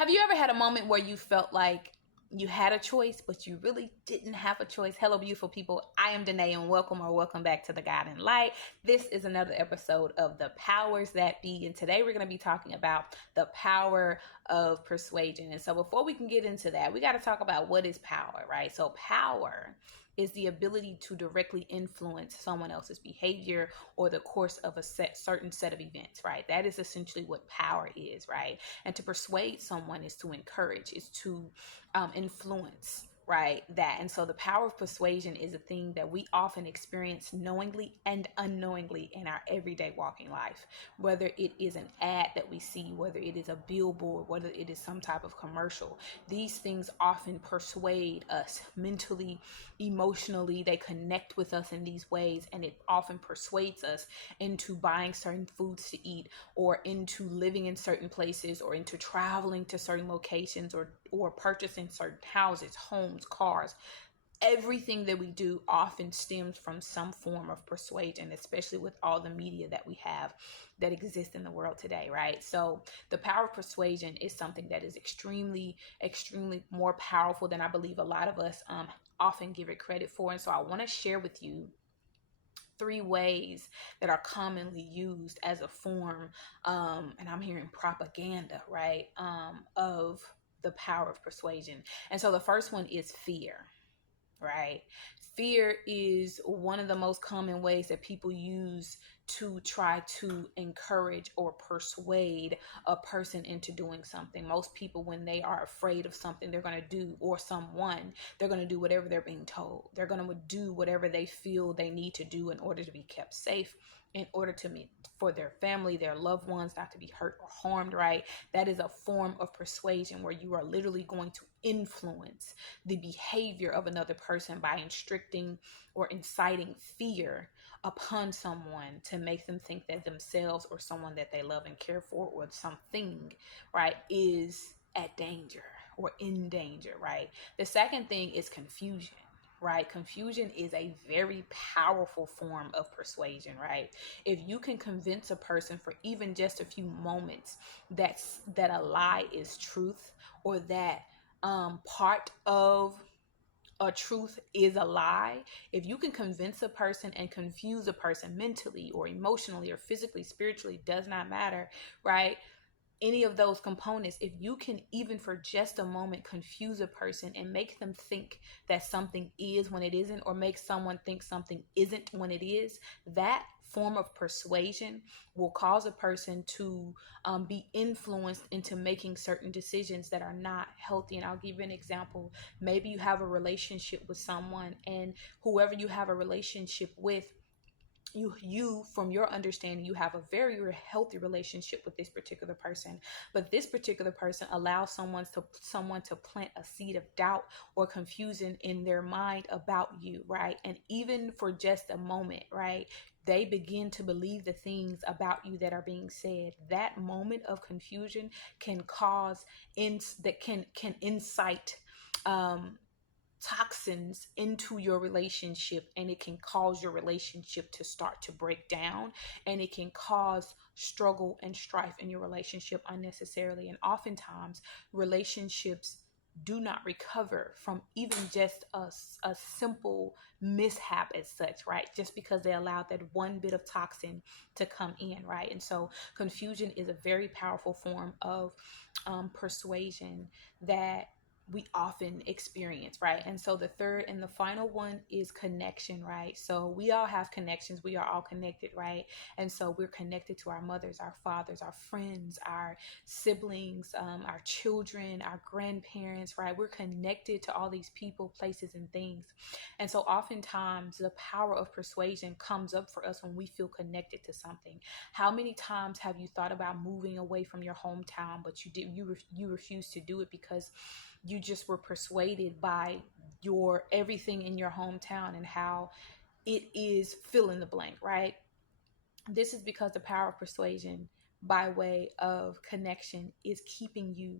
Have you ever had a moment where you felt like you had a choice, but you really didn't have a choice? Hello, beautiful people. I am Danae, and welcome back to the Guiding Light. This is another episode of The Powers That Be, and today we're going to be talking about the power of persuasion. And so before we can get into that, we got to talk about what is power, right? So power is the ability to directly influence someone else's behavior or the course of a certain set of events, right? That is essentially what power is, right? And to persuade someone is to encourage, is to influence, right? That. And so the power of persuasion is a thing that we often experience knowingly and unknowingly in our everyday walking life, whether it is an ad that we see, whether it is a billboard, whether it is some type of commercial. These things often persuade us mentally, emotionally. They connect with us in these ways, and it often persuades us into buying certain foods to eat, or into living in certain places, or into traveling to certain locations, or purchasing certain houses, homes, cars. Everything that we do often stems from some form of persuasion, especially with all the media that we have that exists in the world today, right? So the power of persuasion is something that is extremely, extremely more powerful than I believe a lot of us often give it credit for. And so I want to share with you three ways that are commonly used as a form, and I'm hearing propaganda, right, of the power of persuasion. And so the first one is fear, right? Fear is one of the most common ways that people use to try to encourage or persuade a person into doing something. Most people, when they are afraid of something they're going to do, or someone, they're going to do whatever they're being told. They're going to do whatever they feel they need to do in order to be kept safe, in order to meet for their family, their loved ones, not to be hurt or harmed, right? That is a form of persuasion where you are literally going to influence the behavior of another person by instructing or inciting fear upon someone to make them think that themselves or someone that they love and care for, or something, right, is at danger or in danger, right? The second thing is confusion. Right? Confusion is a very powerful form of persuasion, right? If you can convince a person for even just a few moments that a lie is truth, or that part of a truth is a lie, if you can convince a person and confuse a person mentally or emotionally or physically, spiritually, does not matter, right? Any of those components, if you can even for just a moment confuse a person and make them think that something is when it isn't, or make someone think something isn't when it is, that form of persuasion will cause a person to be influenced into making certain decisions that are not healthy. And I'll give you an example. Maybe you have a relationship with someone, and whoever you have a relationship with, you from your understanding, you have a very healthy relationship with this particular person, but this particular person allows someone to plant a seed of doubt or confusion in their mind about you, right? And even for just a moment, right, they begin to believe the things about you that are being said. That moment of confusion can cause can incite toxins into your relationship, and it can cause your relationship to start to break down, and it can cause struggle and strife in your relationship unnecessarily. And oftentimes relationships do not recover from even just a simple mishap as such, right? Just because they allowed that one bit of toxin to come in, right? And so confusion is a very powerful form of persuasion that we often experience, right? And so the third and the final one is connection, right? So we all have connections. We are all connected, right? And so we're connected to our mothers, our fathers, our friends, our siblings, our children, our grandparents, right? We're connected to all these people, places, and things. And so oftentimes the power of persuasion comes up for us when we feel connected to something. How many times have you thought about moving away from your hometown, but you refused to do it because you just were persuaded by your everything in your hometown and how it is fill in the blank, right? This is because the power of persuasion by way of connection is keeping you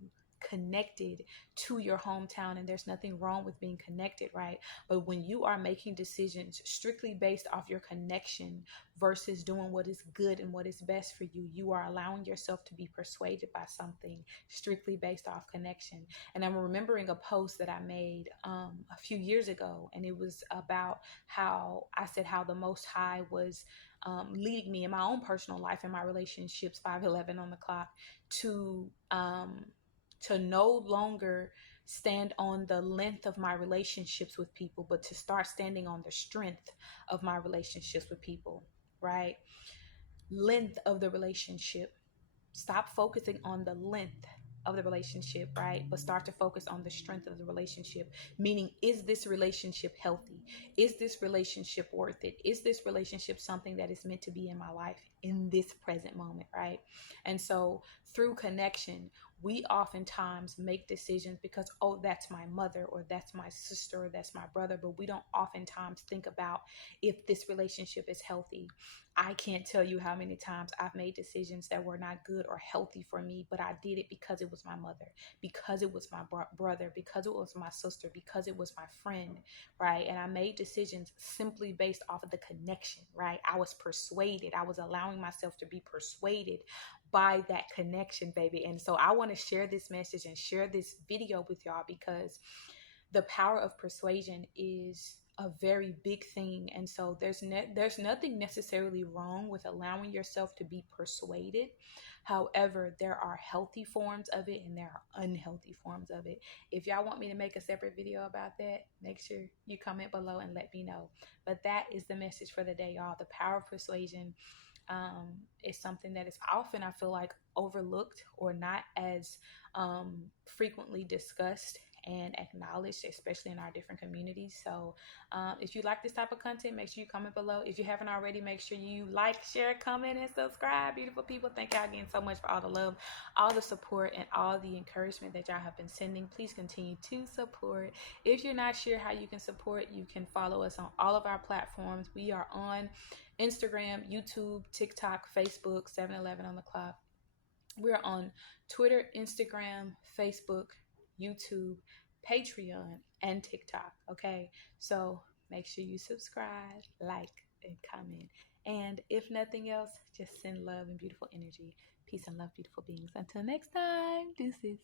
connected to your hometown, and there's nothing wrong with being connected, right? But when you are making decisions strictly based off your connection versus doing what is good and what is best for you, you are allowing yourself to be persuaded by something strictly based off connection. And I'm remembering a post that I made a few years ago, and it was about how I said how the Most High was leading me in my own personal life and my relationships, 5:11 on the clock, to no longer stand on the length of my relationships with people, but to start standing on the strength of my relationships with people, right? Length of the relationship. Stop focusing on the length of the relationship, right? But start to focus on the strength of the relationship. Meaning, is this relationship healthy? Is this relationship worth it? Is this relationship something that is meant to be in my life in this present moment, right? And so through connection, we oftentimes make decisions because, oh, that's my mother, or that's my sister, or that's my brother, but we don't oftentimes think about if this relationship is healthy. I can't tell you how many times I've made decisions that were not good or healthy for me, but I did it because it was my mother, because it was my brother, because it was my sister, because it was my friend, right? And I made decisions simply based off of the connection, right? I was persuaded. I was allowing myself to be persuaded by that connection, baby. And so I want to share this message and share this video with y'all because the power of persuasion is a very big thing. And so there's nothing necessarily wrong with allowing yourself to be persuaded. However, there are healthy forms of it and there are unhealthy forms of it. If y'all want me to make a separate video about that, make sure you comment below and let me know. But that is the message for the day, y'all. The power of persuasion is something that is often, I feel like, overlooked or not as frequently discussed and acknowledged, especially in our different communities. So if you like this type of content, make sure you comment below. If you haven't already, make sure you like, share, comment, and subscribe. Beautiful people, thank y'all again so much for all the love, all the support, and all the encouragement that y'all have been sending. Please continue to support. If you're not sure how you can support, you can follow us on all of our platforms. We are on Instagram, YouTube, TikTok, Facebook, 7-Eleven on the clock. We're on Twitter, Instagram, Facebook, YouTube, Patreon, and TikTok. Okay, so make sure you subscribe, like, and comment. And if nothing else, just send love and beautiful energy. Peace and love, beautiful beings. Until next time, deuces.